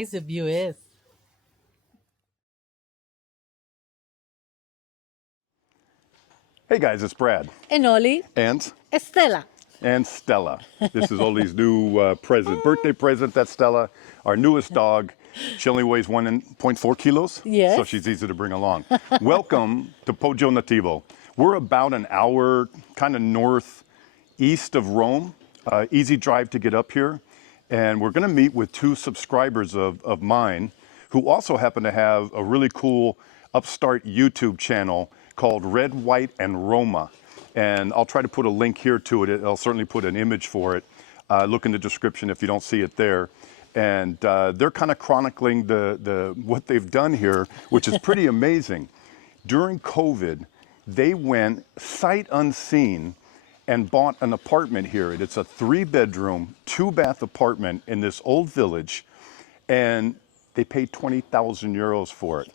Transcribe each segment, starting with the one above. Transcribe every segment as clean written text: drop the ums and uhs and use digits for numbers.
nice the view is. Hey guys, it's Brad. And Oli, And Estela. Stella. This is Oli's new birthday present. That's Stella, our newest dog. She only weighs 1.4 kilos, Yes. so she's easy to bring along. Welcome to Poggio Nativo. We're about an hour kind of northeast of Rome. Easy drive to get up here. And we're going to meet with two subscribers of mine who also happen to have a really cool upstart YouTube channel called Red, White, and Roma. And I'll try to put a link here to it. I'll certainly put an image for it. Look in the description if you don't see it there. And they're kind of chronicling what they've done here, which is pretty amazing. During COVID, they went sight unseen and bought an apartment here. It's a 3-bedroom, 2-bath apartment in this old village, and they paid 20,000 euros for it.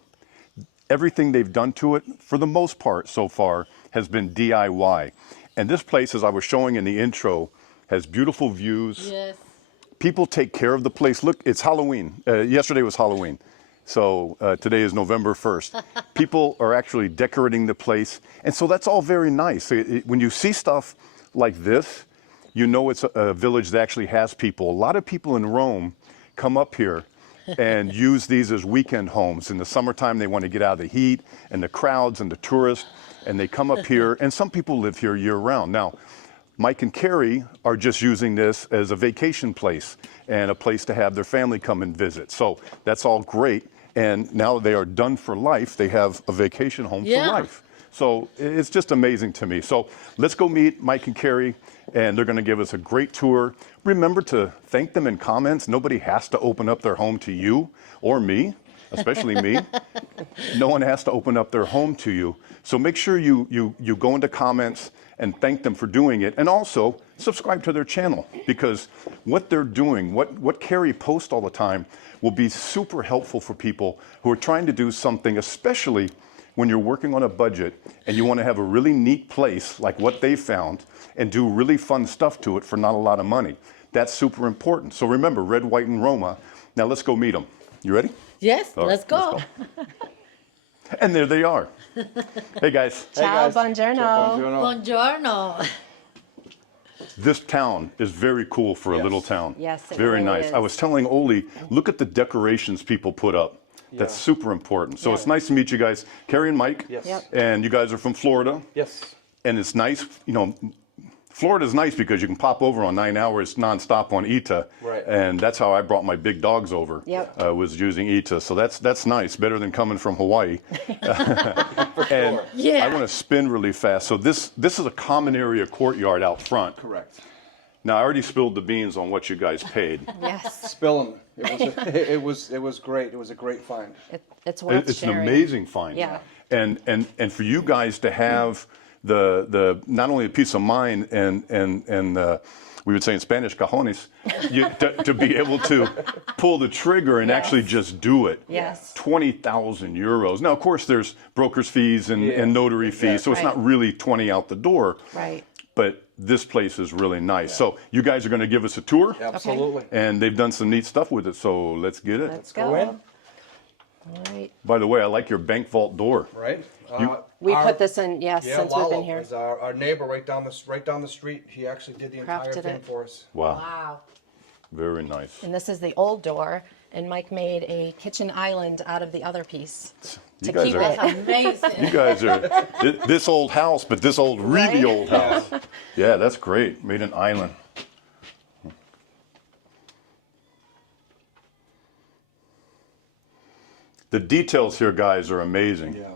Everything they've done to it, for the most part so far, has been DIY. And this place, as I was showing in the intro, has beautiful views. Yes. People take care of the place. Look, it's Halloween. Yesterday was Halloween. So today is November 1st. People are actually decorating the place. And so that's all very nice. When you see stuff like this, you know it's a village that actually has people. A lot of people in Rome come up here and use these as weekend homes. In the summertime, they want to get out of the heat and the crowds and the tourists, and they come up here, and some people live here year round. Now, Mike and Kerri are just using this as a vacation place and a place to have their family come and visit. So that's all great. And now they are done for life. They have a vacation home for life. So it's just amazing to me. So let's go meet Mike and Kerri, and they're going to give us a great tour. Remember to thank them in comments. Nobody has to open up their home to you or me, especially me. No one has to open up their home to you. So make sure you go into comments and thank them for doing it. And also subscribe to their channel, because what they're doing, what Kerri posts all the time, will be super helpful for people who are trying to do something, especially when you're working on a budget and you want to have a really neat place like what they found and do really fun stuff to it for not a lot of money. That's super important. So remember, Red, White, and Roma. Now let's go meet them. You ready? Yes, All right, let's go. And there they are. Hey guys. Ciao, buongiorno. Buongiorno. This town is very cool for a little town. Yes, it very really nice. is. I was telling Oli, look at the decorations people put up. That's super important. So it's nice to meet you guys. Kerri and Mike. Yes. Yep. And you guys are from Florida. Yes. And it's nice, Florida's nice because you can pop over on 9 hours nonstop on ETA. Right. And that's how I brought my big dogs over. Yep. Was using ETA. So that's nice, better than coming from Hawaii. And Yeah. I want to spin really fast. So this is a common area courtyard out front. Correct. Now I already spilled the beans on what you guys paid. Yes, Spilling. It was great. It was a great find. it's worth It's an sharing. amazing find. Yeah. And for you guys to have the not only a peace of mind and we would say in Spanish cajones, to be able to pull the trigger and actually just do it. Yes. 20,000 euros. Now of course there's broker's fees and notary fees, so it's Right. not really 20 out the door. Right. But this place is really nice. So you guys are going to give us a tour. Absolutely. And they've done some neat stuff with it, so let's get it. Let's go. Go in. All right. By the way, I like your bank vault door. Right. We put this in, yes, Yeah, since we've been Lalo here. was our neighbor right down the street. He actually did the entire Crafted thing it. for us. Wow, Wow. very nice. And this is the old door, and Mike made a kitchen island out of the other piece You to guys keep are- it. Amazing. You guys are this old house, but this old really Right? old house. Yeah, that's great. Made an island. The details here, guys, are amazing. Yeah.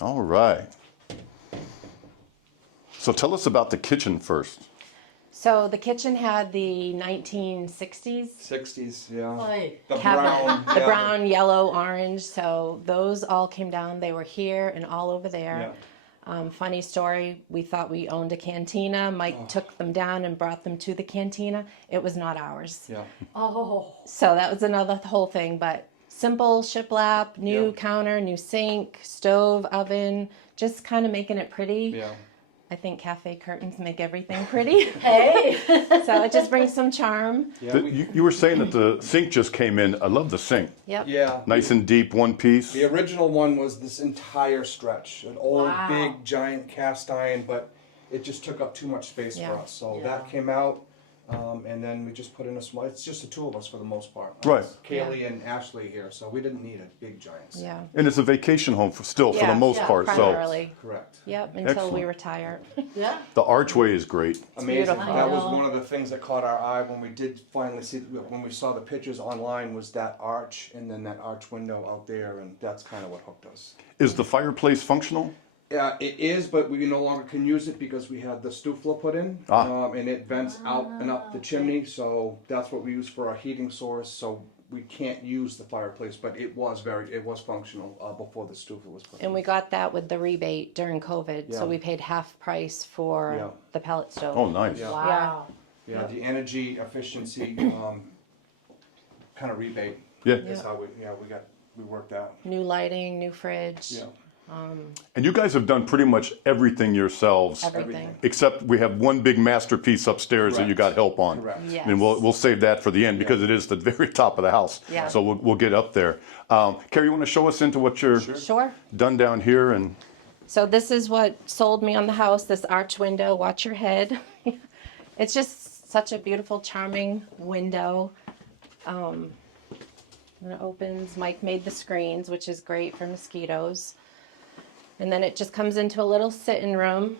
All right. So tell us about the kitchen first. So the kitchen had the 1960s 60s. Yeah. Oi. The cabinet, brown. the yeah. brown, yellow, orange. So those all came down. They were here and all over there. Funny story, we thought we owned a cantina. Mike took them down and brought them to the cantina. It was not ours. Yeah. Oh. So that was another whole thing, but simple shiplap, new Yeah. counter, new sink, stove, oven, just kind of making it pretty. Yeah. I think cafe curtains make everything pretty. Hey. So it just brings some charm. Yeah, You were saying that the sink just came in. I love the sink. Yep. yeah. Nice and deep, one piece. The original one was this entire stretch, an old, Wow. big, giant cast iron, but it just took up too much space Yeah. for us. So Yeah. that came out, and then we just put in a small. It's just the two of us for the most part. Right. It's Kaylee and Ashley here, so we didn't need a big giant. sink. Yeah. And it's a vacation home for the Yeah, most yeah, part. So Primarily. Correct. Yep, until we Excellent. retire. Yeah. the archway is great. Amazing. beautiful. That was I know. one of the things that caught our eye when we did finally see, when we saw the pictures online, was that arch and then that arch window out there, and that's kind of what hooked us. Is the fireplace functional? It is, but we no longer can use it because we had the stoofla put in, and it vents out and up the chimney. So that's what we use for our heating source. So we can't use the fireplace, but it was functional before the stoofla was put in. And we got that with the rebate during COVID. Yeah. So we paid half price for Yeah. the pellet stove. Oh, nice. Yeah. Wow. Yeah, the energy efficiency kind of rebate Yeah. is how we worked out. New lighting, new fridge, Yeah. And you guys have done pretty much everything yourselves, everything. except we have one big masterpiece upstairs that you got Correct. help on. Correct. Yes. And we'll save that for the end because it is the very top of the house. Yeah. So we'll get up there. Kerri, you want to show us into what you're Sure. done down here? And So this is what sold me on the house, this arch window. Watch your head. It's just such a beautiful, charming window. And it opens. Mike made the screens, which is great for mosquitoes. And then it just comes into a little sitting room.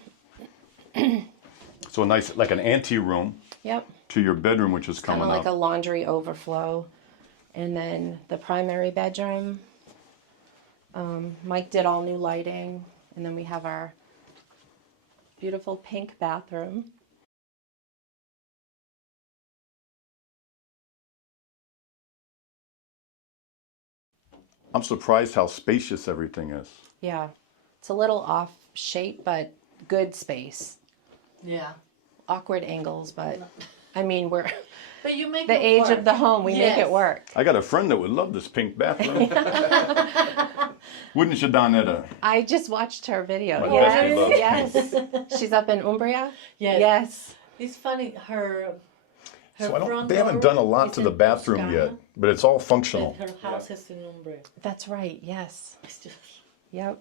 so a nice, like an ante room Yep. to your bedroom, which is Kind coming of up. like a laundry overflow. And then the primary bedroom. Mike did all new lighting. And then we have our beautiful pink bathroom. I'm surprised how spacious everything is. Yeah. It's a little off shape, but good space. Yeah. Awkward angles, but I mean, we're But you make the it age work. of the home. We make Yes. it work. I got a friend that would love this pink bathroom. Wouldn't you, Donetta? I just watched her video. My Yes, bestie yes. She's up in Umbria. Yes. Yes. It's funny. Her So front they haven't door done a lot is to the in bathroom Toscana, yet, but it's all functional. But her house is in Umbria. That's right. Yes. It's just- Yep.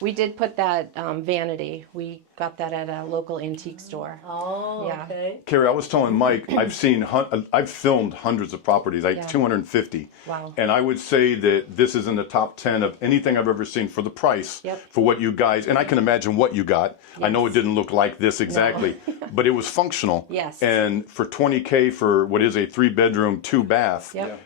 We did put that vanity. We got that at a local antique store. Oh, Yeah. okay. Kerri, I was telling Mike, I've filmed hundreds of properties, Yeah. 250. Wow. And I would say that this is in the top 10 of anything I've ever seen for the price, Yep. for what you guys, and I can imagine what you got. I know it Yes. didn't look like this exactly, but it was functional. Yes. And for $20K for what is a 3-bedroom, 2-bath, Yep.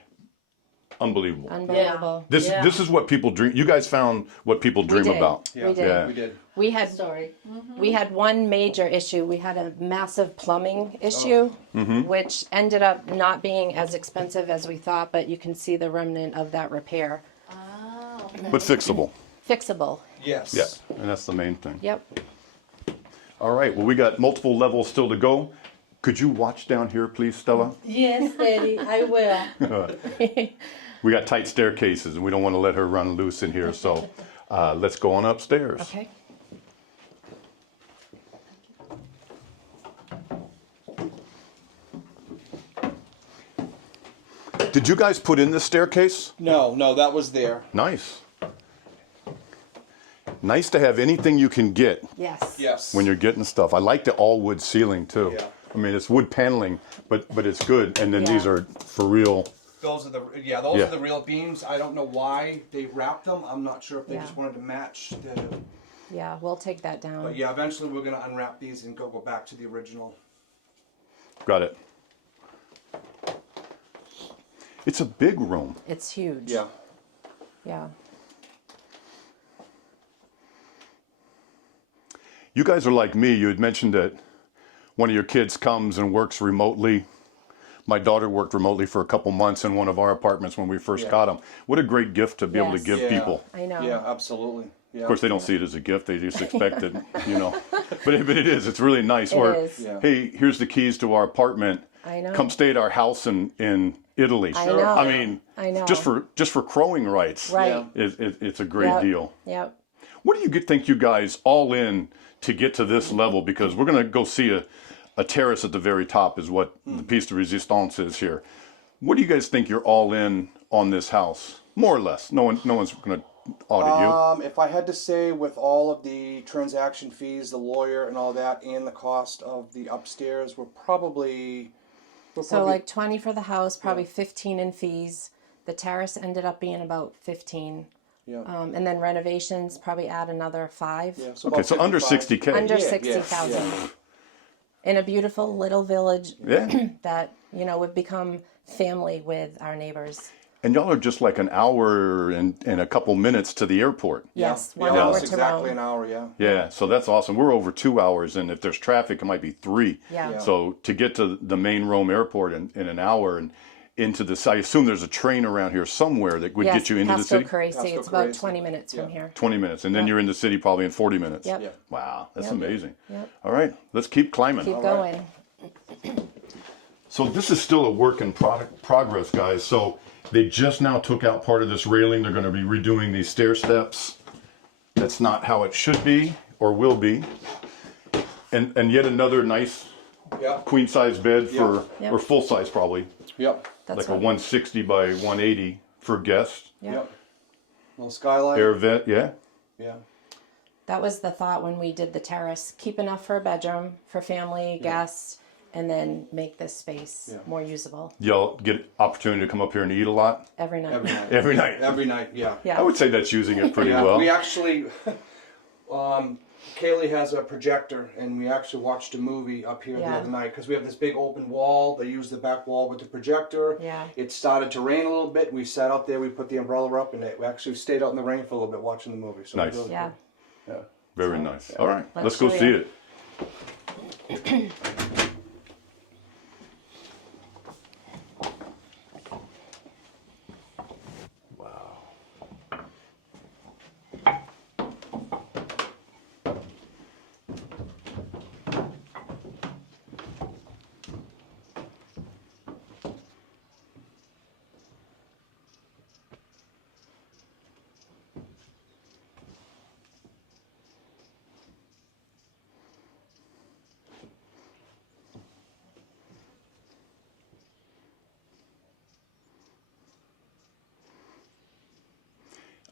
unbelievable. Unbelievable. This Yeah. this is what people dream. You guys found what people dream did. about. We did. Yeah. We did. We had Sorry. We had one major issue. We had a massive plumbing issue, which ended up not being as expensive as we thought, but you can see the remnant of that repair. Ah, okay. But fixable. Fixable. Yes. Yeah, and that's the main thing. Yep. All right, well, we got multiple levels still to go. Could you watch down here, please, Stella? Yes, Daddy, I will. We got tight staircases, and we don't want to let her run loose in here, so let's go on upstairs. Okay. Did you guys put in this staircase? No, that was there. Nice. Nice to have anything you can get Yes. Yes. when you're getting stuff. I like the all wood ceiling, too. Yeah. I mean, it's wood paneling, but it's good, and then these Yeah. are for real. Those are the Yeah. are the real beams. I don't know why they wrapped them. I'm not sure if they Yeah. just wanted to match the. Yeah, we'll take that down. But yeah, eventually we're gonna unwrap these and go back to the original. Got it. It's a big room. It's huge. Yeah. Yeah. You guys are like me. You had mentioned that one of your kids comes and works remotely. My daughter worked remotely for a couple months in one of our apartments when we first Yeah. got them. What a great gift to be able to Yes. give Yeah. people. I know. Yeah, absolutely. Yeah. Of course, they don't see it as a gift. They just expect it, you know. But it is. It's really nice. It or, is. Yeah. hey, here's the keys to our apartment. I know. Come stay at our house in Italy. I know. I mean, I know. just for crowing rights. Right. Yeah. It's a great Yep. deal. Yep. What do you think you guys all in to get to this level? Because we're going to go see a terrace at the very top is what the piece de resistance is here. What do you guys think you're all in on this house? More or less. No one's going to audit you. If I had to say, with all of the transaction fees, the lawyer and all that, and the cost of the upstairs, we're probably like 20 for the house, probably 15 in fees. The terrace ended up being about 15. Yeah. And then renovations probably add another 5. Yeah, Okay, so under 60K. Under Yeah, 60,000. yeah. In a beautiful little village Yeah. that, we've become family with our neighbors. And y'all are just like an hour and a couple minutes to the airport. Yes, Yeah, 1 yeah, hour almost to exactly Rome. an hour, yeah. Yeah, so that's awesome. We're over 2 hours, and if there's traffic, it might be 3. Yeah. Yeah. So to get to the main Rome airport in an hour and into this, I assume there's a train around here somewhere that would Yes, get you into the Pasto city? Carrese. Pasto It's about Carrese. 20 minutes from here. 20 minutes, and then you're in the city probably in 40 minutes. Yep. Yeah. Wow, that's Yep. amazing. Yep. All right, let's keep climbing. Keep right. going. So this is still a work in progress, guys. So they just now took out part of this railing. They're going to be redoing these stair steps. That's not how it should be or will be. And yet another nice Yeah. queen size bed for, Yep. or full size probably, Yep. That's like a what- 160 by 180 for guests. Yep. Yep. Little skylight. Air vent, yeah. Yeah. That was the thought when we did the terrace. Keep enough for a bedroom, for family, guests, and then make this space Yeah. more usable Y'all get opportunity to come up here and eat a lot every night. Every night. every night. Every night, yeah. Yeah. I would say that's using it pretty Yeah, well. we actually, Kaylee has a projector, and we actually watched a movie up here the Yeah. other night because we have this big open wall. They use the back wall with the projector. Yeah. It started to rain a little bit. We sat out there. We put the umbrella up, and we actually stayed out in the rain for a little bit watching the movie. So it was Nice. really Yeah. cool. Yeah. Very nice. All right, Let's let's go show see you. it.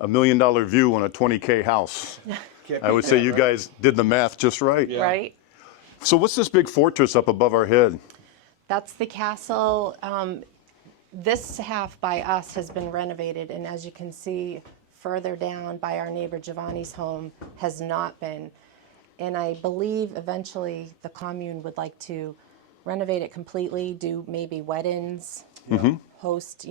$1 million view on a 20K house. Can't I beat would say that, you right? guys did the math just right. Yeah. Right? So what's this big fortress up above our head? That's the castle. This half by us has been renovated, and as you can see, further down by our neighbor Giovanni's home has not been. And I believe eventually the commune would like to renovate it completely, do maybe weddings, host,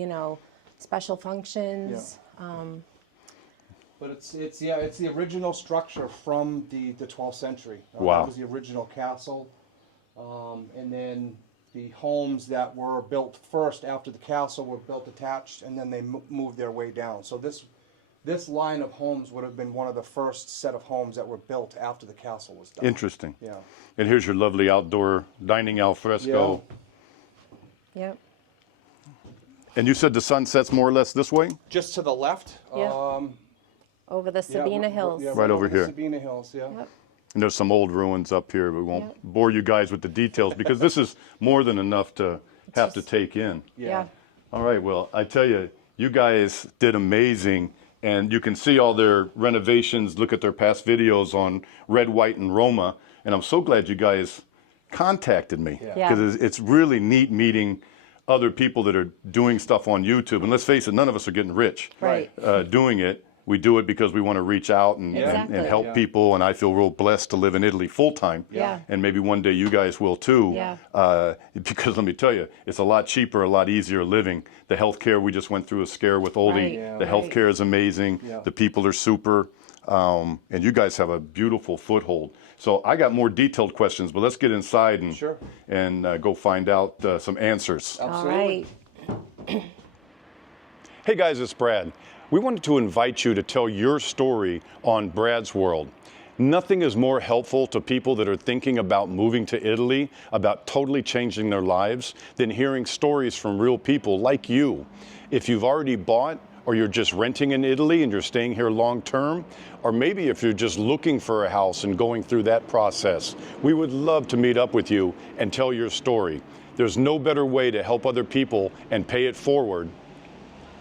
special functions. But it's the original structure from the 12th century. Wow. It was the original castle, and then the homes that were built first after the castle were built attached, and then they moved their way down. So this line of homes would have been one of the first set of homes that were built after the castle was done. Interesting. Yeah. And here's your lovely outdoor dining al fresco. Yep. And you said the sun sets more or less this way? Just to the left. Yeah. Over the Sabina Hills. Right over here. Sabina Hills, yeah. Yep. And there's some old ruins up here. We won't bore you guys with the details because this is more than enough to have to take in. Yeah. All right, well, I tell you, you guys did amazing. And you can see all their renovations, look at their past videos on Red, White, and Roma. And I'm so glad you guys contacted me. Yeah. Because it's really neat meeting other people that are doing stuff on YouTube. And let's face it, none of us are getting rich Right. doing it. We do it because we want to reach out and, Exactly. and help Yeah. people. And I feel real blessed to live in Italy full time. Yeah. And maybe one day you guys will too. Yeah. Because let me tell you, it's a lot cheaper, a lot easier living. The healthcare, we just went through a scare with Oldie. Right. Yeah. The healthcare is amazing. Yeah. The people are super. And you guys have a beautiful foothold. So I got more detailed questions, but let's get inside and, Sure. and go find out some answers. All Absolutely. right. Hey guys, it's Brad. We wanted to invite you to tell your story on Brad's World. Nothing is more helpful to people that are thinking about moving to Italy, about totally changing their lives, than hearing stories from real people like you. If you've already bought or you're just renting in Italy and you're staying here long term, or maybe if you're just looking for a house and going through that process, we would love to meet up with you and tell your story. There's no better way to help other people and pay it forward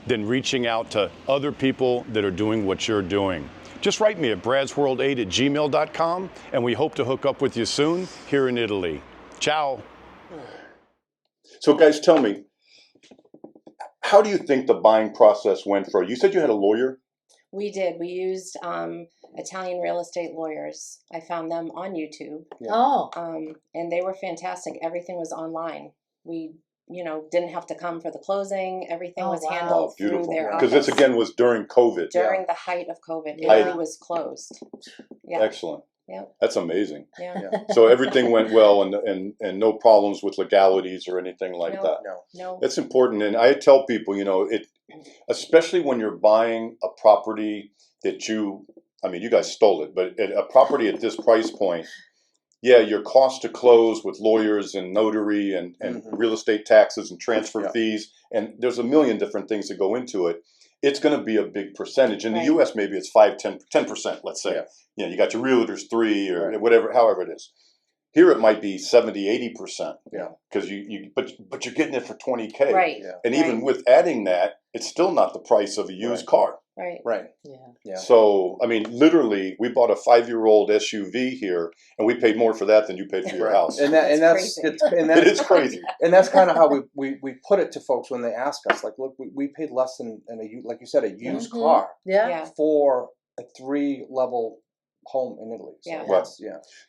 than reaching out to other people that are doing what you're doing. Just write me at bradsworld8@gmail.com, and we hope to hook up with you soon here in Italy. Ciao. So guys, tell me, how do you think the buying process went for you? You said you had a lawyer? We did. We used Italian real estate lawyers. I found them on YouTube. Oh. And they were fantastic. Everything was online. We, didn't have to come for the closing. Everything was handled through their office. Because this again was during COVID. During the height of COVID. Italy was closed. Yeah. Excellent. Yeah. That's amazing. Yeah. So everything went well and no problems with legalities or anything like that. No. That's important. And I tell people, especially when you're buying a property that you guys stole it, but a property at this price point, your cost to close with lawyers and notary and real estate taxes and transfer fees, and there's a million different things that go into it. It's going to be a big percentage. In the U.S., maybe it's 10%, let's say. Yeah. You got your realtors 3 or whatever, however it is. Here it might be 70, 80%. Yeah. Because but you're getting it for $20K. Right. Yeah. And even with adding that, it's still not the price of a used car. Right. Right. Yeah. So, literally, we bought a 5-year-old SUV here, and we paid more for that than you paid for your house. And that's it is crazy. And that's kind of how we put it to folks when they ask us, like, look, we paid less than like you said, a used car Yeah. for a 3-level home in Italy. So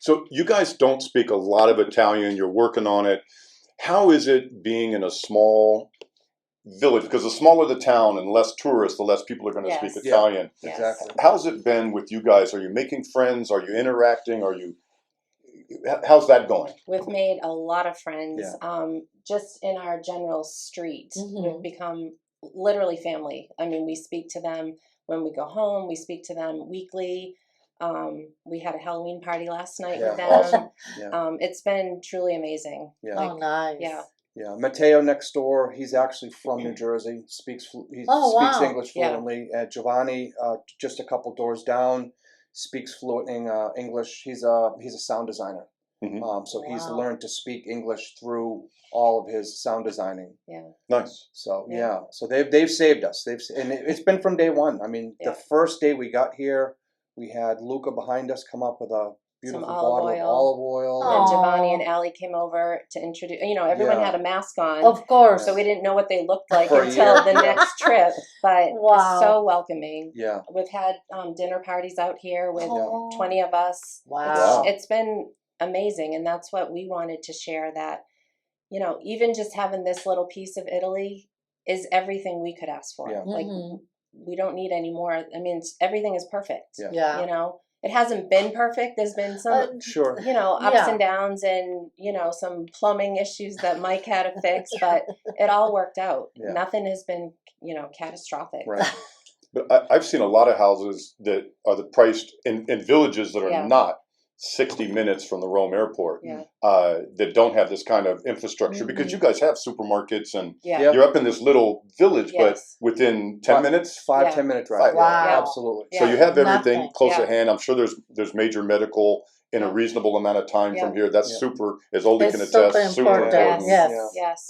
So you guys don't speak a lot of Italian. You're working on it. How is it being in a small village? Because the smaller the town and less tourists, the less people are going to speak Italian. Yes. Exactly. How's it been with you guys? Are you making friends? Are you interacting? How's that going? We've made a lot of friends. Yeah. Just in our general street, Mhm. we've become literally family. We speak to them when we go home. We speak to them weekly. We had a Halloween party last night with them. Awesome. It's been truly amazing. Yeah. Oh, nice. Yeah. Yeah, Matteo next door, he's actually from New Jersey, speaks wow. English fluently. Giovanni, just a couple doors down, speaks fluent English. He's a sound designer, so he's learned to speak English through all of his sound designing. Yeah. Nice. So so they've saved us. And it's been from day one. The first day we got here, we had Luca behind us come up with a beautiful bottle of olive oil. And Giovanni and Allie came over to introduce, everyone had a mask on. Of course. So we didn't know what they looked like For a until year. the next trip. But Wow. so welcoming. Yeah. We've had dinner parties out here with Oh. 20 of us. Wow. It's been amazing. And that's what we wanted to share, that, even just having this little piece of Italy is everything we could ask for. Yeah. Like, Mhm. we don't need any more. Everything is perfect. Yeah. Yeah. It hasn't been perfect. There's been some, Sure. ups and downs and, some plumbing issues that Mike had to fix, but it all worked out. Yeah. Nothing has been, catastrophic. Right. But I've seen a lot of houses that are priced in villages that are Yeah. not 60 minutes from the Rome airport, Yeah. that don't have this kind of infrastructure, because you guys have supermarkets and Yeah. you're up in this little village, but Yes. within 10 minutes. 5-10 minute drive. Wow. Yeah, absolutely. Yeah. So you have everything Nothing. close Yeah. at hand. I'm sure there's major medical in a reasonable amount of time from here. That's super, as Oldie can It's attest, super important. important. Yes. Yes.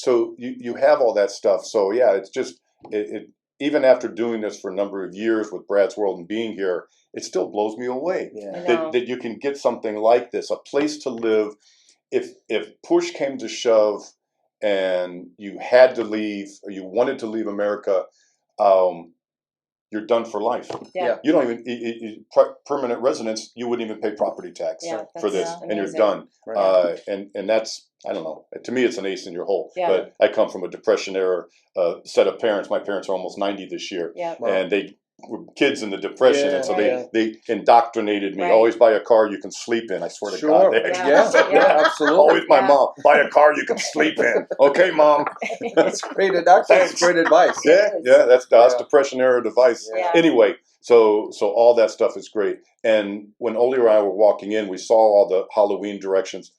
So you have all that stuff. So yeah, it's just it even after doing this for a number of years with Brad's World and being here, it still blows me away Yeah. I know. that you can get something like this, a place to live. If push came to shove and you had to leave or you wanted to leave America, you're done for life. Yeah. You don't even permanent residence. You wouldn't even pay property tax Yeah, for this, that's and you're amazing. done. Right. And that's, I don't know. To me, it's an ace in your hole. Yeah. But I come from a Depression era set of parents. My parents are almost 90 this year, Yeah. and they were kids in the Depression, and so Yeah. they indoctrinated me. Right. Always buy a car you can sleep in. I swear to God, they actually Yeah. said Yeah. that. Absolutely. Always my Yeah. mom, buy a car you can sleep in. Okay, mom. That's great. That's great advice. Yeah, that's Yeah. Depression era device. Yeah. Anyway, so all that stuff is great. And when Oli and I were walking in, we saw all the Halloween decorations,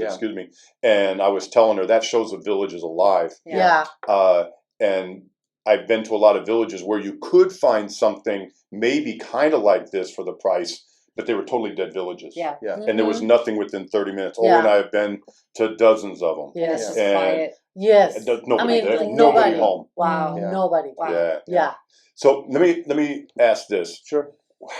Yeah. excuse me. And I was telling her that shows the village is alive. Yeah. And I've been to a lot of villages where you could find something maybe kind of like this for the price, but they were totally dead villages. Yeah. Yeah. And there was nothing within 30 minutes. Yeah. Oli and I have been to dozens of them. Yes. Just And quiet. Yes. nobody, I mean, there, like nobody nobody. home. Wow. Yeah. Nobody. Wow. Yeah. Yeah. So let me ask this. Sure.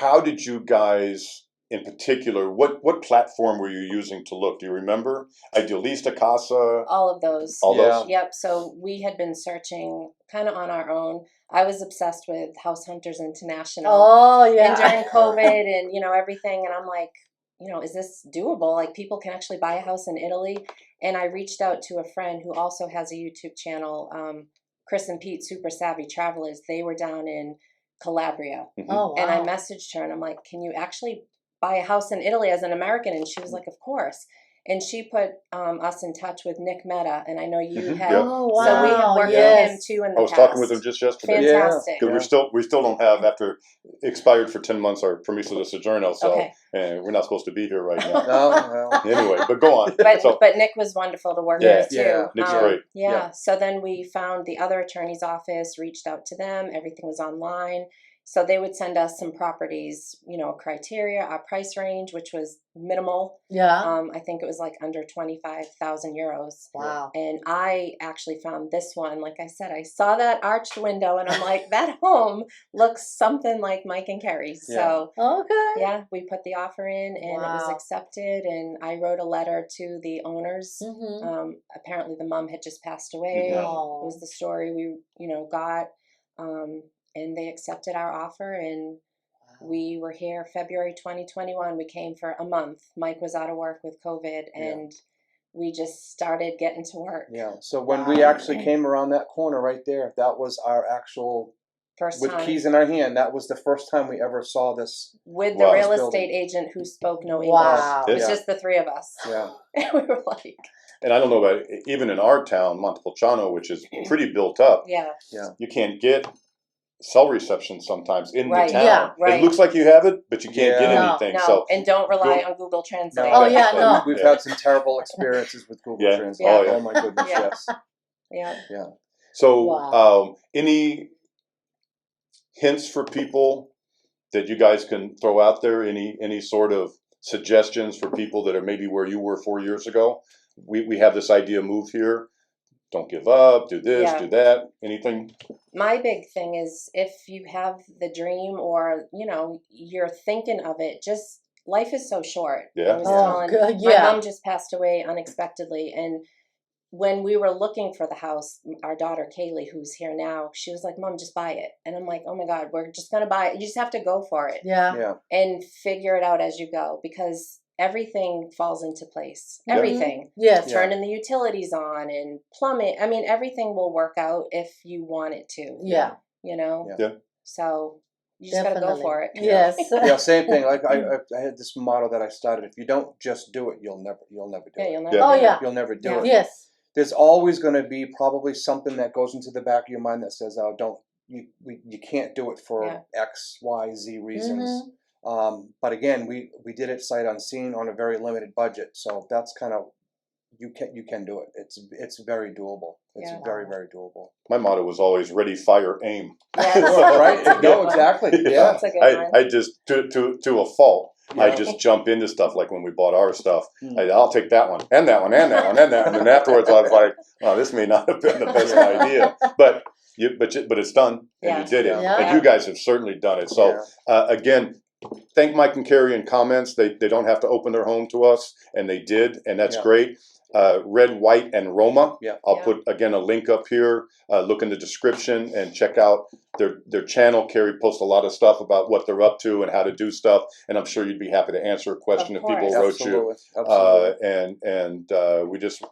How did you guys, in particular, what platform were you using to look? Do you remember? Idealista, Casa, All of those. all Yeah. those? Yep. So we had been searching kind of on our own. I was obsessed with House Hunters International. Oh And yeah. during COVID and, everything. And I'm like, is this doable? Like, people can actually buy a house in Italy. And I reached out to a friend who also has a YouTube channel, Chris and Pete, Super Savvy Travelers. They were down in Calabria. Oh wow. And I messaged her and I'm like, can you actually buy a house in Italy as an American? And she was like, of course. And she put us in touch with Nick Mehta. And I know you had. Yep. Oh wow. So we have worked yes. with him too in the I was past. talking with him just yesterday. Fantastic. Because we still don't have, after expired for 10 months, our permiso de soggiorno, so Okay. and we're not supposed to be here right now. No, well. Anyway, but go on. But Nick was wonderful to work Yeah. with too. Yeah. Nick's great. Yeah. Yeah. So then we found the other attorney's office, reached out to them. Everything was online. So they would send us some properties, criteria, our price range, which was minimal. Yeah. I think it was like under 25,000 euros. Wow. And I actually found this one. Like I said, I saw that arched window and I'm like, that home looks something like Mike and Kerri. So Okay. yeah, we put the offer in and it was Wow. accepted. And I wrote a letter to the owners. Mm-hmm. Apparently the mom had just passed away. Mhm. It was the story we, got. And they accepted our offer and we were here February 2021. We came for a month. Mike was out of work with COVID and we just started getting to work. Yeah. So when we actually came around that corner right there, that was our actual, First with time. keys in our hand, that was the first time we ever saw this. With the Wow. real Building. estate agent who spoke no English. Wow. It was Yeah. just the three of us. Yeah. And we were like, And I don't know about, even in our town, Montepulciano, which is pretty built up, yeah. you can't get cell reception sometimes in Right. the town. Yeah, right. It looks like you have it, but you can't get Yeah. No, anything. No, So and don't rely Go- on Google Translate. No, Oh, yeah, no. We've Yeah. had some terrible experiences with Google Yeah. Translate. Yeah. Oh my goodness, Yeah. yes. Yeah. So, Wow. any hints for people that you guys can throw out there? Any sort of suggestions for people that are maybe where you were 4 years ago? We have this idea: move here, don't give up, do this, Yeah. do that. Anything? My big thing is if you have the dream or, you're thinking of it, just life is so short. Yeah. I was Oh, telling, good. my Yeah. mom just passed away unexpectedly. And when we were looking for the house, our daughter Kaylee, who's here now, she was like, Mom, just buy it. And I'm like, oh my God, we're just going to buy it. You just have to go for it Yeah. Yeah. and figure it out as you go because everything falls into place. Yeah. Everything. Yes. Yeah. Turning the utilities on and plumbing. I mean, everything will work out if you want it to. Yeah. Yeah. So you just got to go for it. Yes. Yeah, same thing. Like I had this motto that I started: if you don't just do it, you'll never do Yeah, it. you'll never. Yeah. Oh yeah. You'll never do Yeah. it. Yes. There's always going to be probably something that goes into the back of your mind that says, "Oh, you can't do it for Yeah. X, Y, Z reasons." Mm-hmm. But again, we did it sight unseen on a very limited budget, so that's kind of you can do it. It's very doable. It's Yeah. very, very doable. My motto was always ready, fire, aim. Yes. Right? No, exactly. Yeah. That's a good one. I just to a fault. I Yeah. just jump into stuff like when we bought our stuff. Mm. I'll take that one and that one and that one and that, and then afterwards I was like, "Oh, this may not have been the best idea," but it's done and Yeah. you did it, Yeah. and you guys have certainly done it. So again, thank Mike and Kerri in comments. They don't have to open their home to us, and they did, and that's Yeah. great. Red, White, and Roma. Yeah. I'll Yeah. put again a link up here. Look in the description and check out their channel. Kerri posts a lot of stuff about what they're up to and how to do stuff, and I'm sure you'd be happy to answer a question Of if people course. wrote you. Absolutely.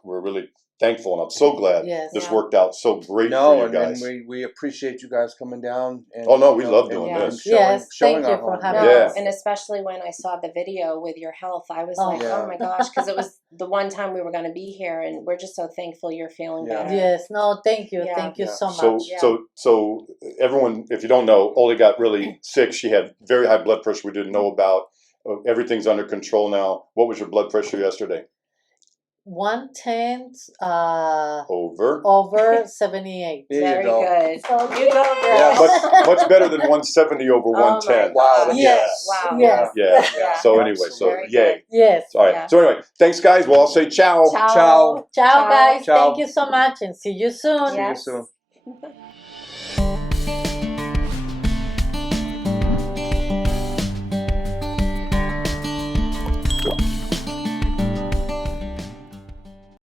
We're really thankful, and I'm so glad Yes. this Yeah. worked out so great No, for you and guys. we appreciate you guys coming down. And, Oh, no, we you love and- doing and this. Showing, Yes, showing thank our you for home. having No, Yeah. and especially when I saw the video with your health, I was Oh. like, Yeah. oh my gosh, because it was the one time we were going to be here, and we're just so thankful you're feeling Yeah. better. Yes. No, thank you. Yeah. Thank you Yeah. so So, much. Yeah. so everyone, if you don't know, Oli got really sick. She had very high blood pressure we didn't know about. Everything's under control now. What was your blood pressure yesterday? 110 Over. over 78. There you Very go. good. So You go, Yeah, girl. much better than 170 over Oh my 110. Wow. God. Yes. Wow. Yes. Yeah. Yeah. So anyway, so Very yay. good. Yes. All right. Yeah. So anyway, thanks guys. Well, I'll say ciao. Ciao. Ciao. Ciao, guys. Ciao. Thank you so much and see you soon. See you Yes. soon.